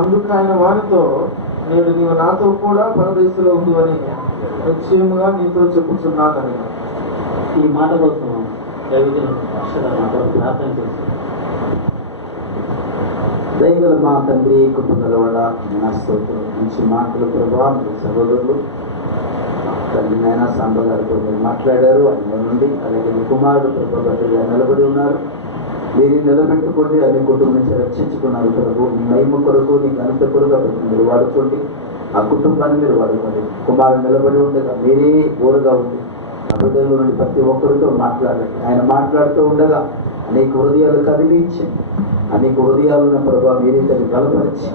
అందుకు ఆయన వారితో, నేడు నీవు నాతో కూడా పరదేశంలో ఉండు అని నిశ్చయముగా నీతో చెప్పుచున్నానని. ఈ మాట కోసం దైవజనుడు ప్రార్థన చేస్తారు. దైవల మా తండ్రి కుటుంబల నా స్తోత్రం మంచి మాటలు ప్రభావ సహోదరులు తల్లి నాయన సాంబ గారితో మీరు మాట్లాడారు. ఆయన నుండి అలాగే మీ కుమారుడు ప్రభా బట్టగా నిలబడి ఉన్నారు. మీరు నిలబెట్టుకోండి, అన్ని కుటుంబం నుంచి రక్షించుకున్నారు ప్రభు. మీ మహిమ కొరకు నీ ఘనత కొరకు మీరు వాడుకోండి, ఆ కుటుంబాన్ని మీరు వాడుకోండి. కుమారుడు నిలబడి ఉండగా మీరే ఓరుగా ఉంది ఆ బిడ్డల నుండి ప్రతి ఒక్కరితో మాట్లాడండి. ఆయన మాట్లాడుతూ ఉండగా అనేక హృదయాలు కదిలించండి, అనేక హృదయాలను ప్రభావ మీరే తను బలపరిచి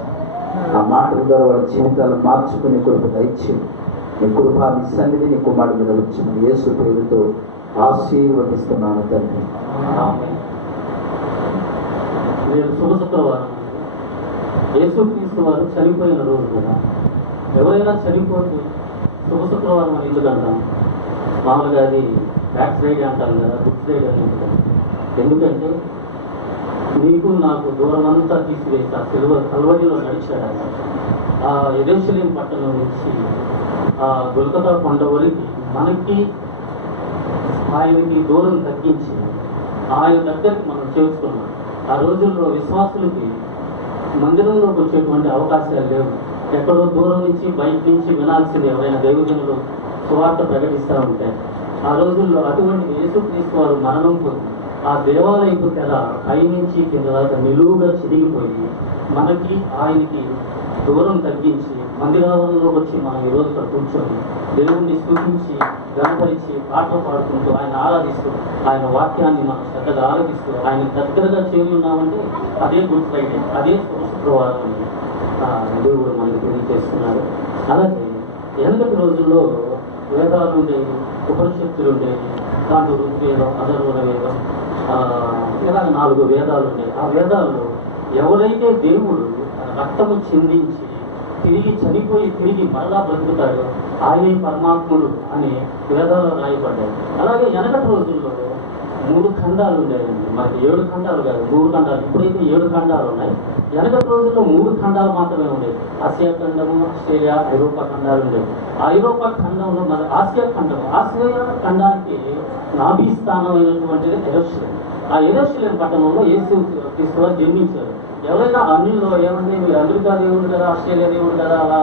ఆ మాటల ద్వారా వాళ్ళ జీవితాలు మార్చుకునే కృప దయచేయండి. నీ కృప నీ సన్నిధి నీ కుమారుడు మీద వచ్చిన యేసు పేరుతో ఆశీర్వదిస్తున్నాను తండ్రి. నేను శుభ శుక్రవారం యేసుక్రీస్తు వారు చనిపోయిన రోజు కదా. ఎవరైనా చనిపోతే శుభ శుక్రవారం అని ఎందుకంటాం? మామూలుగా అది బ్యాక్ ఫ్రైడే అంటాం కదా, గుడ్ ఫ్రైడే అని అంటాం. ఎందుకంటే నీకు నాకు దూరం అంతా తీసివేసి ఆ కల్వరిలో నడిచాడు ఆయన. ఆ యెరూషలేము పట్టణం నుంచి ఆ గొల్గొతా కొండ వరకు మనకి ఆయనకి దూరం తగ్గించి ఆయన దగ్గరికి మనం చేర్చుకున్నాం. ఆ రోజుల్లో విశ్వాసులకి మందిరంలోకి వచ్చేటువంటి అవకాశాలు లేవు. ఎక్కడో దూరం నుంచి బయట నుంచి వినాల్సింది ఎవరైనా దైవజనులు సువార్త ప్రకటిస్తూ ఉంటాయి. ఆ రోజుల్లో అటువంటి యేసుక్రీస్తు వారు మరణం పొంది ఆ దేవాలయపు తెర పైనుంచి కింద దాకా నిలువుగా చిరిగిపోయి మనకి ఆయనకి దూరం తగ్గించి మందిరాలలోకి వచ్చి మనం ఈరోజు ఇక్కడ కూర్చొని దేవుణ్ణి స్తుతించి గణపరిచి పాటలు పాడుకుంటూ ఆయన ఆరాధిస్తూ ఆయన వాక్యాన్ని మనం శ్రద్ధగా ఆరాధిస్తూ ఆయన దగ్గరగా చేరి ఉన్నామంటే అదే గుడ్ ఫ్రైడే, అదే శుక్రవారం అని దేవుడు మనకి తెలియజేస్తున్నాడు. అలాగే వెనకటి రోజుల్లో వేదాలు ఉండేవి, ఉపనిషత్తులు ఉండేవి, దాంట్లో ఋగ్వేదం, అధర్వణ వేదం, ఇలా 4 వేదాలు ఉండేవి. ఆ వేదాల్లో ఎవరైతే దేవుడు రక్తము చిందించి తిరిగి చనిపోయి తిరిగి మరలా బ్రతుకుతాడో ఆయనే పరమాత్ముడు అని వేదాల్లో రాయబడ్డాయి. అలాగే వెనకటి రోజుల్లో 3 ఖండాలు ఉండేవండి. మనకి 7 ఖండాలు కాదు, 3 ఖండాలు. ఇప్పుడైతే 7 ఖండాలు ఉన్నాయి. వెనకటి రోజుల్లో 3 ఖండాలు మాత్రమే ఉండేవి. ఆసియా ఖండము, ఆస్ట్రేలియా, ఐరోపా ఖండాలు ఉండేవి. ఆ ఐరోపా ఖండంలో మన ఆసియా ఖండానికి నాభి స్థానం అయినటువంటిది యెరూషలేము. ఆ యెరూషలేము పట్టణంలో యేసుక్రీస్తు వారు జన్మించారు. ఎవరైనా అన్నిలో ఏమండి మీరు అమెరికా దేవుడు కదా, ఆస్ట్రేలియా దేవుడు కదా అలా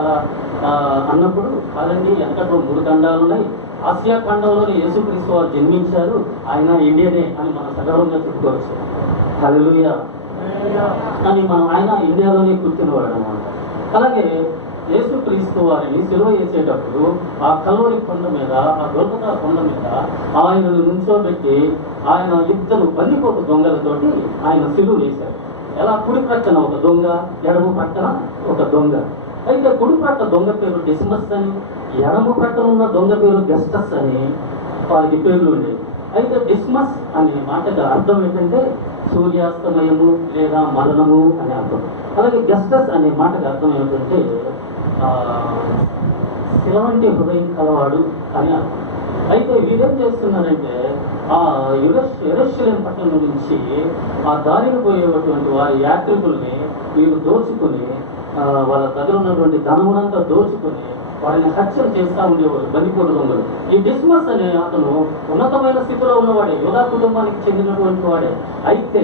అన్నప్పుడు కాదండి, వెనకట్లో 3 ఖండాలు ఉన్నాయి. ఆసియా ఖండంలోనే యేసుక్రీస్తు వారు జన్మించారు, ఆయన ఇండియనే అని మనం సగర్వంగా చెప్పుకోవచ్చు. హల్లెలూయా అని ఆయన ఇండియాలోనే కూర్చునేవాడు అన్నమాట. అలాగే యేసుక్రీస్తు వారిని సిలువ వేసేటప్పుడు ఆ కల్వరి కొండ మీద, ఆ గొల్గొతా కొండ మీద ఆయనను నుంచోబెట్టి ఆయన 2 బందిపోటు దొంగలతోటి ఆయన సిలువ వేశారు. ఎలా? కుడి ప్రక్కన ఒక దొంగ, ఎడమ ప్రక్కన ఒక దొంగ. అయితే కుడి ప్రక్క దొంగ పేరు డిస్మస్ అని, ఎడమ ప్రక్కన ఉన్న దొంగ పేరు గెస్టస్ అని వారికి పేర్లు ఉండేవి. అయితే డిస్మస్ అనే మాటకు అర్థం ఏంటంటే సూర్యాస్తమయము లేదా మరణము అనే అర్థం. అలాగే గెస్టస్ అనే మాటకు అర్థం ఏమిటంటే శిలవంటి హృదయం కలవాడు అని అర్థం. అయితే వీరేం చేస్తున్నారంటే ఆ యెరూషలేము పట్టణం నుంచి ఆ దారిని పోయేటువంటి వారి యాత్రికుల్ని వీరు దోచుకుని వాళ్ళ దగ్గర ఉన్నటువంటి ధనమునంతా దోచుకుని వారిని హత్యలు చేస్తూ ఉండేవారు బందిపోటు దొంగలు. ఈ డిస్మస్ అనే అతను ఉన్నతమైన స్థితిలో ఉన్నవాడే, యోధా కుటుంబానికి చెందినటువంటి వాడే. అయితే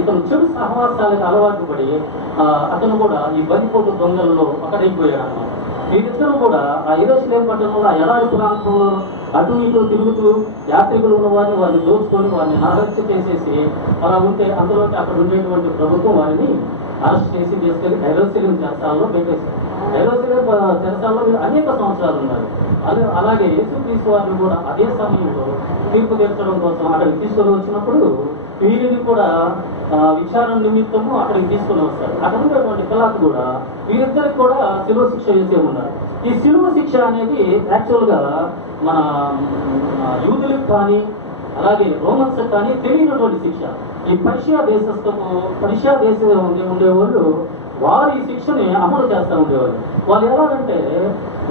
ఇతను చెడు సహవాసాలకు అలవాటు పడి అతను కూడా ఈ బందిపోటు దొంగలలో ఒకటైపోయాడు అన్నమాట. వీరిద్దరూ కూడా ఆ యెరూషలేము పట్టణంలో ఆ ఎడారి ప్రాంతంలో అటు ఇటు తిరుగుతూ యాత్రికులు ఉన్న వారిని దోచుకొని వారిని నరహత్య చేసేసి అలా ఉంటే అందులోకి అక్కడ ఉండేటువంటి ప్రభుత్వం వారిని అరెస్ట్ చేసి తీసుకెళ్లి యెరూషలేము చెరసాలలో పెట్టేశారు. యెరూషలేము చెరసాలలో అనేక సంవత్సరాలు ఉన్నారు. అలాగే యేసుక్రీస్తు వారిని కూడా అదే సమయంలో తీర్పు తీర్చడం కోసం అక్కడికి తీసుకొని వచ్చినప్పుడు వీరిని కూడా విచారణ నిమిత్తము అక్కడికి తీసుకొని వస్తారు. అక్కడ ఉండేటువంటి పిల్లలు కూడా వీరిద్దరికి కూడా శిలువ శిక్ష వేసే ఉన్నారు. ఈ శిలువ శిక్ష అనేది యాక్చువల్గా మన యూదులకు కానీ అలాగే రోమన్స్ కానీ తెలియనటువంటి శిక్ష. ఈ పర్షియా దేశంలో ఉండేవాళ్ళు వారు ఈ శిక్షని అమలు చేస్తూ ఉండేవారు. వాళ్ళు ఎలాగంటే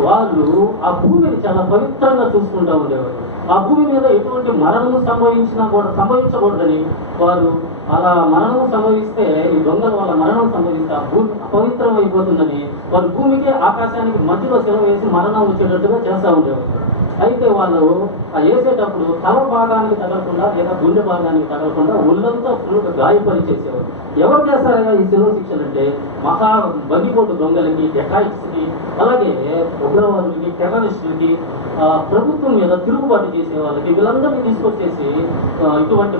వాళ్ళు ఆ భూమిని చాలా పవిత్రంగా చూసుకుంటూ ఉండేవారు. ఆ భూమి మీద ఎటువంటి మరణము సంభవించకూడదని వారు అలా మరణం సంభవిస్తే ఈ దొంగల వల్ల మరణం సంభవిస్తే ఆ భూమి పవిత్రం అయిపోతుందని వారు భూమికి ఆకాశానికి మధ్యలో సెలవు వేసి మరణం వచ్చేటట్టుగా చేస్తూ ఉండేవారు. అయితే వాళ్ళు ఆ వేసేటప్పుడు తల భాగానికి తగలకుండా లేదా గుండె భాగానికి తగలకుండా ఒళ్ళంతా ఫుల్గా గాయపరిచేసేవారు. ఎవరు చేస్తారా ఈ సెలవు శిక్షలు అంటే మహా బందిపోటు దొంగలకి, డెకాయిట్స్కి, అలాగే ఉగ్రవాదులకి, టెర్రరిస్టులకి, ప్రభుత్వం మీద తిరుగుబాటు చేసే వాళ్ళకి, వీళ్ళందరినీ తీసుకొచ్చేసి ఇటువంటి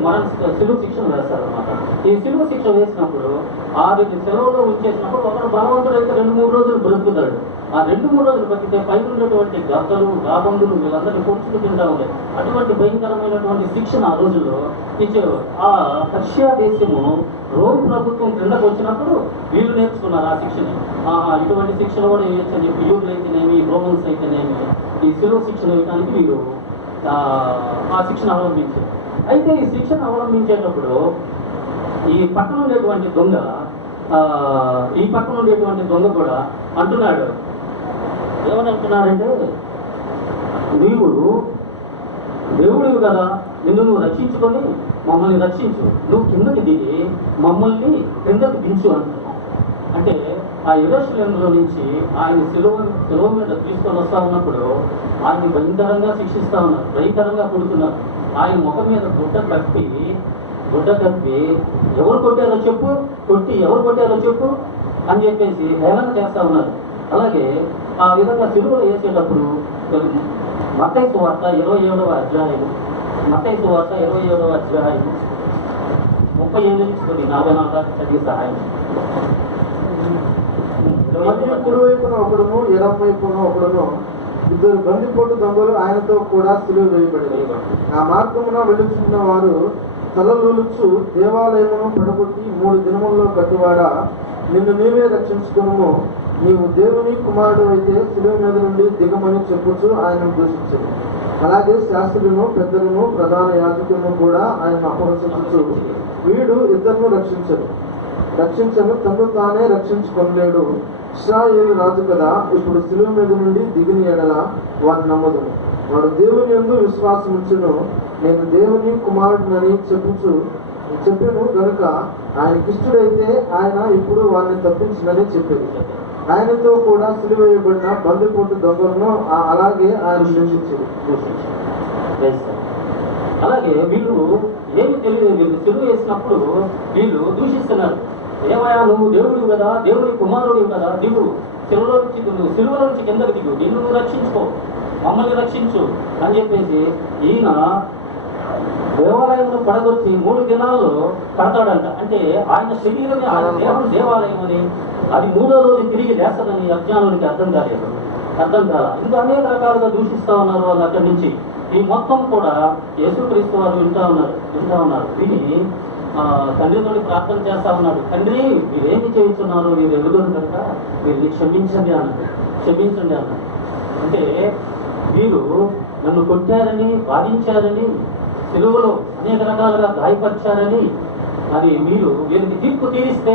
సెలవు శిక్షను వేస్తారనమాట. ఈ సెలవు శిక్ష వేసినప్పుడు 6 సెలవులో ఉంచేసినప్పుడు ఒకరు బలవంతుడు అయితే 2-3 రోజులు బ్రతుకుతాడు. ఆ 2-3 రోజులు బతికితే పైన ఉన్నటువంటి గద్దలు, గాబందులు వీళ్ళందరినీ పొడుచుకు తింటా ఉంటాయి. అటువంటి భయంకరమైనటువంటి శిక్షణ ఆ రోజుల్లో ఇచ్చేవారు. ఆ పర్షియా దేశము రోమ్ ప్రభుత్వం క్రిందకు వచ్చినప్పుడు వీళ్ళు నేర్చుకున్నారు ఆ శిక్షని. ఇటువంటి శిక్షణ కూడా వేయచ్చని చెప్పి యూదులు అయితేనేమి, రోమన్స్ అయితేనేమి ఈ సెలవు శిక్షణ వేయడానికి వీళ్ళు ఆ శిక్షణ అవలంబించారు. అయితే ఈ శిక్షణ అవలంబించేటప్పుడు ఈ పక్కన ఉండేటువంటి దొంగ కూడా అంటున్నాడు. ఏమని అంటున్నారంటే, నీవు దేవుడివి కదా, నువ్వు రక్షించుకొని మమ్మల్ని రక్షించు, నువ్వు కిందకి దిగి మమ్మల్ని కిందకి దించు అంటున్నావు. అంటే ఆ యెరూషలేములో నుంచి ఆయన శిలువ మీద తీసుకొని వస్తా ఉన్నప్పుడు ఆయన్ని భయంకరంగా శిక్షిస్తా ఉన్నారు, భయంకరంగా కొడుతున్నారు. ఆయన ముఖం మీద గుడ్డ కప్పి ఎవరు కొట్టారో చెప్పు అని చెప్పేసి హేళన చేస్తా ఉన్నారు. అలాగే ఆ విధంగా సిలువలో వేసేటప్పుడు మత్తయి సువార్త 27వ అధ్యాయం 38 నుంచి 44 దాకా చదివి సహాయం. మరియు కుడివైపున ఒకడును ఎడమ వైపున ఒకడును 2 బందిపోటు దొంగలు ఆయనతో కూడా సిలువ వేయబడింది. ఆ మార్గమున వెలుచున్న వారు తలలూలుచు దేవాలయమును పడగొట్టి 3 దినముల్లో కట్టువాడా, నిన్ను నీవే రక్షించుకును, నీవు దేవుని కుమారుడు అయితే సిలువ మీద నుండి దిగమని చెప్పుచు ఆయనను దూషించరు. అలాగే శాస్త్రులను, పెద్దలను, ప్రధాన యాజకులను కూడా ఆయన అపహసించు, వీడు ఇద్దరును రక్షించను, తను తానే రక్షించుకొనలేడు. ఇశ్రాయేలు రాజు కదా, ఇప్పుడు సిలువ మీద నుండి దిగిన ఎడల వారిని నమ్మదును. వాడు దేవుని యందు విశ్వాసముంచును, నేను దేవుని కుమారుడినని చెప్పాను గనుక ఆయనకిష్టుడైతే ఆయన ఇప్పుడు వారిని తప్పించినని చెప్పేది. ఆయనతో కూడా సిలువ వేయబడిన బందిపోటు దొంగలను అలాగే ఆయన నిందించారు. అలాగే వీళ్ళు ఏమి తెలియదు, వీళ్ళు సిలువ వేసినప్పుడు వీళ్ళు దూషిస్తున్నారు. ఏమయ్యా, నువ్వు దేవుడివి కదా, దేవుని కుమారుడివి కదా, దిగు సిలువలో నుంచి కిందకి దిగు, నిన్ను రక్షించుకో, మమ్మల్ని రక్షించు అని చెప్పేసి ఈయన దేవాలయంలో పడగొచ్చి 3 దినాల్లో కడతాడంట. అంటే ఆయన శరీరమే, ఆయన దేహం దేవాలయం అని, అది 3వ రోజు తిరిగి లేస్తదని అజ్ఞానునికి అర్థం కాల. ఇంకా అనేక రకాలుగా దూషిస్తా ఉన్నారు వాళ్ళు అక్కడి నుంచి. ఈ మొత్తం కూడా యేసుక్రీస్తు వారు వింటా ఉన్నారు. విని తండ్రితో ప్రార్థన చేస్తా ఉన్నాడు. తండ్రి, మీరేమి చేయించున్నారు, మీరు ఎదుగురు కనుక వీరిని క్షమించండి అన్నాడు. అంటే వీరు నన్ను కొట్టారని, బాధించారని, సిలువలో అనేక రకాలుగా గాయపరిచారని, అది మీరు వీరికి తీర్పు తీరిస్తే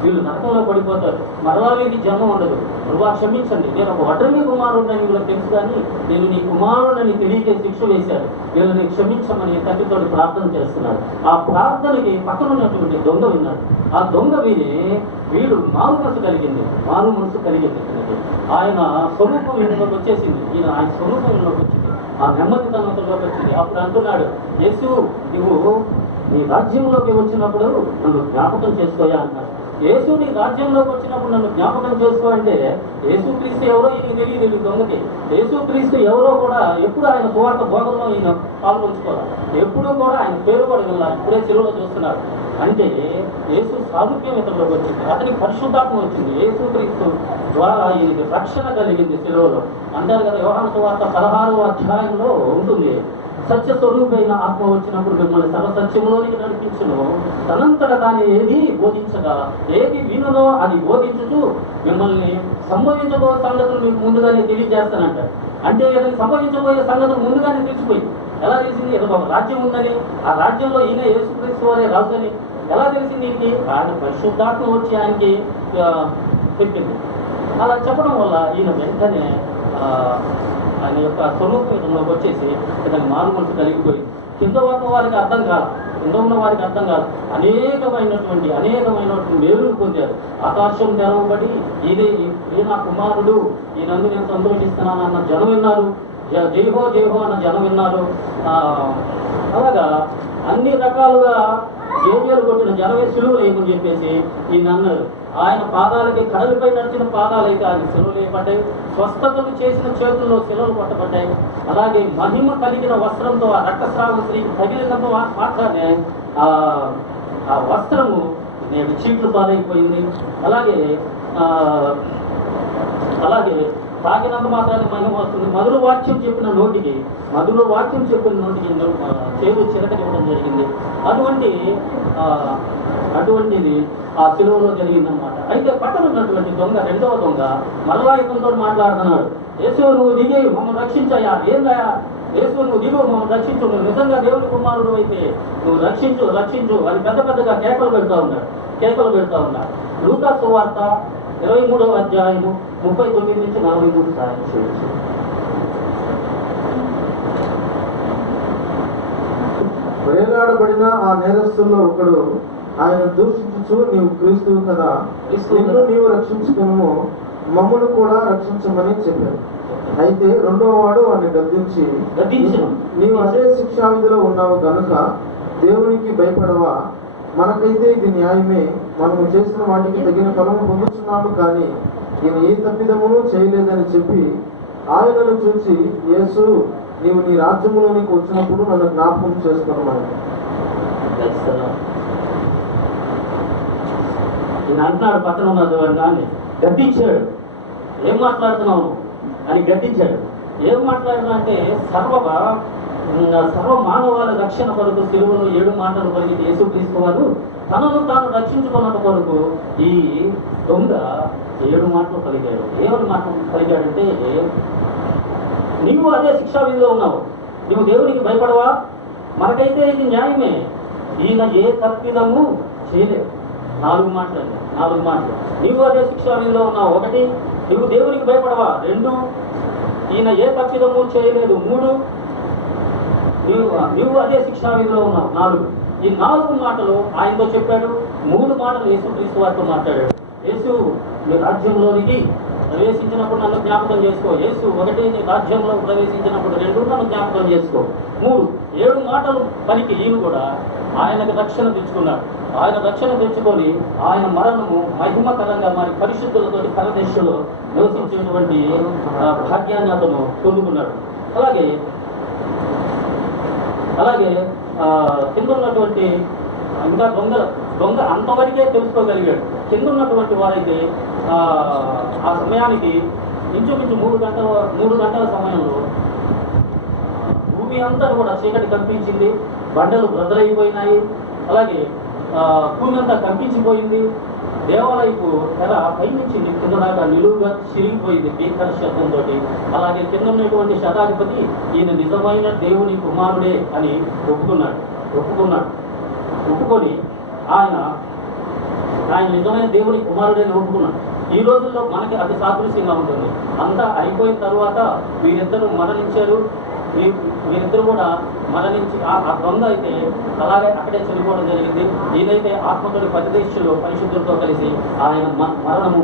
వీళ్ళు నరకంలో పడిపోతారు, మరలా వీరికి జన్మ ఉండదు, నువ్వు క్షమించండి, నేను ఒక ఒంటరి కుమారుడని వీళ్ళకి తెలుసు, కానీ నేను నీ కుమారుడని తెలియకే శిక్ష వేశారు, వీళ్ళని క్షమించమని తండ్రితో ప్రార్థన చేస్తున్నారు. ఆ ప్రార్థనకి పక్కన ఉన్నటువంటి దొంగ విన్నాడు. ఆ దొంగ విని వీడు మారు మనసు కలిగింది. ఆయన స్వరూపం వీళ్ళకి వచ్చేసింది, ఆయన స్వరూపం వీళ్ళకి వచ్చింది, ఆ నెమ్మదితనంలోకి వచ్చింది. అప్పుడు అంటున్నాడు, యేసు, నువ్వు నీ రాజ్యంలోకి వచ్చినప్పుడు నన్ను జ్ఞాపకం చేసుకోయా అన్నాడు. యేసు నీ రాజ్యంలోకి వచ్చినప్పుడు నన్ను జ్ఞాపకం చేసుకో అంటే యేసుక్రీస్తు ఎవరో ఈయన తెలియదు దొంగకి. యేసుక్రీస్తు ఎవరో కూడా ఎప్పుడు ఆయన సువార్త బోధనలో ఈయన పాల్గొంచుకోవాలి, ఎప్పుడూ కూడా ఆయన పేరు కూడా వెళ్ళాలి. ఇప్పుడే సిలువలో చూస్తున్నాడు అంటే యేసు సారూప్యం ఇతరులోకి వచ్చింది, అతనికి పరిశుద్ధాత్మ వచ్చింది. యేసుక్రీస్తు ద్వారా ఈయనకి రక్షణ కలిగింది సిలువలో. అంటారు కదా, యోహాను సువార్త 16వ అధ్యాయంలో ఉంటుంది, సత్య స్వరూపైన ఆత్మ వచ్చినప్పుడు మిమ్మల్ని సర్వసత్యంలోనికి నడిపించును, తనంతట తాను ఏది బోధించగా ఏది వినునో అది బోధించుతూ మిమ్మల్ని సంభవించబోయే సంగతులు మీకు ముందుగానే తెలియజేస్తానంట. అంటే ఏదైనా సంభవించబోయే సంగతులు ముందుగానే తెలిసిపోయింది. ఎలా తెలిసింది? ఏదో ఒక రాజ్యం ఉందని, ఆ రాజ్యంలో ఈయన యేసుక్రీస్తు వారే రాజుని ఎలా తెలిసింది? దీనికి ఆయన పరిశుద్ధాత్మ వచ్చి ఆయనకి చెప్పింది. అలా చెప్పడం వల్ల ఈయన వెంటనే ఆయన యొక్క స్వరూపంలోకి వచ్చేసి ఇతనికి మారు మనసు కలిగిపోయింది. కింద వారికి అర్థం కాదు, కింద ఉన్న వారికి అర్థం కాదు. అనేకమైనటువంటి మేలులు పొందారు. ఆకాశం తెరవబడి ఈయన నా కుమారుడు, ఈయనందు నేను సంతోషిస్తున్నాను అన్న జనం విన్నారు. జైహో జైహో అన్న జనం విన్నారు. అలాగా అన్ని రకాలుగా జేజేలు కొట్టిన జనమే సిలువలు వేయమని చెప్పేసి ఈయన అన్నారు. ఆయన పాదాలకి కడలిపై నడిచిన పాదాలైతే ఆయన సిలువలు వేయబడ్డాయి. స్వస్థతలు చేసిన చేతుల్లో సిలువలు పట్టబడ్డాయి. అలాగే మహిమ కలిగిన వస్త్రంతో ఆ రక్తస్రావం స్త్రీకి తగిలినంత మాత్రమే ఆ వస్త్రము నేడు చీట్లు పాలైపోయింది. అలాగే తాగినంత మాత్రాన్ని మహిమ వస్తుంది. మధుర వాక్యం చెప్పిన నోటికి చేదు చిరకనివ్వడం జరిగింది. అటువంటిది ఆ సిలువలో జరిగిందనమాట. అయితే పక్కన ఉన్నటువంటి దొంగ, రెండవ దొంగ మరలా ఇతనితో మాట్లాడుతున్నాడు. యేసు నువ్వు దిగి మమ్మల్ని రక్షించయ్యా, ఏందయ్యా యేసు నువ్వు దిగు మమ్మల్ని రక్షించు, నువ్వు నిజంగా దేవుని కుమారుడు అయితే నువ్వు రక్షించు అని పెద్దగా కేకలు పెడతా ఉన్నాడు. లూకా సువార్త 23వ అధ్యాయము 39 నుంచి 43 సాయం చేయొచ్చు. వేలాడబడిన ఆ నేరస్తుల్లో ఒకడు ఆయన దూషించుచు, నీవు క్రీస్తువు కదా, నిన్ను నీవు రక్షించుకును, మమ్మను కూడా రక్షించమని చెప్పారు. అయితే రెండవ వాడు వాడిని గద్దించి, నీవు అదే శిక్షావిధిలో ఉన్నావు గనుక దేవునికి భయపడవా? మనకైతే ఇది న్యాయమే, మనము చేసిన వాటికి తగిన ఫలము పొందుతున్నాము, కానీ ఈయన ఏ తప్పిదమును చేయలేదని చెప్పి ఆయనను చూసి, యేసు నీవు నీ రాజ్యములోనికి వచ్చినప్పుడు నన్ను జ్ఞాపకం చేసుకున్నాను. ఈయన అంటున్నాడు, పక్కన ఉన్నది వాడిని గద్దించాడు. ఏం మాట్లాడుతున్నావు అని గద్దించాడు. ఏం మాట్లాడుతున్నా అంటే సర్వ మానవాల రక్షణ కొరకు సిలువను 7 మాటలు పలికి యేసుక్రీస్తు వారు తనను తాను రక్షించుకున్న కొరకు ఈ దొంగ 7 మాటలు పలికాడు. ఏమని మాటలు పలికాడంటే, నీవు అదే శిక్షావిధిలో ఉన్నావు, నువ్వు దేవునికి భయపడవా? మనకైతే ఇది న్యాయమే, ఈయన ఏ తప్పిదము చేయలేదు. 4 మాటలు. నీవు అదే శిక్షావిధిలో ఉన్నావు. 1, నువ్వు దేవునికి భయపడవా? 2, ఈయన ఏ తప్పిదము చేయలేదు. 3, నువ్వు అదే శిక్షావిధిలో ఉన్నావు. 4, ఈ 4 మాటలు ఆయనతో చెప్పాడు. 3 మాటలు యేసుక్రీస్తు వారితో మాట్లాడాడు. యేసు నీ రాజ్యంలోనికి ప్రవేశించినప్పుడు నన్ను జ్ఞాపకం చేసుకో. యేసు 1 నీ రాజ్యంలో ప్రవేశించినప్పుడు 2 నన్ను జ్ఞాపకం చేసుకో. 3, 7 మాటలు పలికి ఈయన కూడా ఆయనకు రక్షణ తెచ్చుకున్నాడు. ఆయన రక్షణ తెచ్చుకొని ఆయన మరణము మహిమకరంగా మరి పరిశుద్ధులతోటి పరదేశంలో నివసించేటువంటి భాగ్యాన్ని అతను పొందుకున్నాడు. అలాగే కింద ఉన్నటువంటి ఇంకా దొంగ అంతవరకే తెలుసుకోగలిగాడు. కింద ఉన్నటువంటి వారైతే ఆ సమయానికి ఇంచుమించు 3 గంటల సమయంలో భూమి అంతా కూడా చీకటి కనిపించింది. బండలు బ్రదలైపోయినాయి. అలాగే భూమి అంతా కంపించిపోయింది. దేవాలయపు తెర పైనుంచి కింద దాకా నిలువుగా చిరిగిపోయింది భీకర శబ్దంతో. అలాగే కింద ఉన్నటువంటి శతాధిపతి ఈయన నిజమైన దేవుని కుమారుడే అని ఒప్పుకొని ఆయన నిజమైన దేవుని కుమారుడే అని ఒప్పుకున్నాడు. ఈ రోజుల్లో మనకి అది సాదృశ్యంగా ఉంటుంది. అంతా అయిపోయిన తర్వాత వీరిద్దరూ మరణించారు. వీరిద్దరు కూడా మరణించి ఆ దొంగ అయితే అలాగే అక్కడే చనిపోవడం జరిగింది. ఈయనైతే ఆత్మతోటి పరదేశంలో పరిశుద్ధులతో కలిసి ఆయన మరణము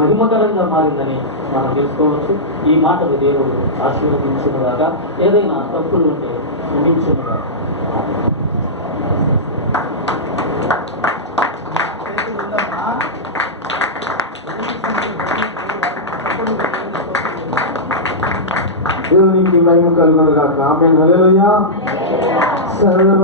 మహిమకరంగా మారిందని మనం తెలుసుకోవచ్చు. ఈ మాటలు దేవుడు ఆశీర్వదించునుగాక. ఏదైనా తప్పులు ఉంటే క్షమించునుగాక. దేవునికి మహిమ కలుగునుగాక. ఆమేన్. హల్లెలూయా.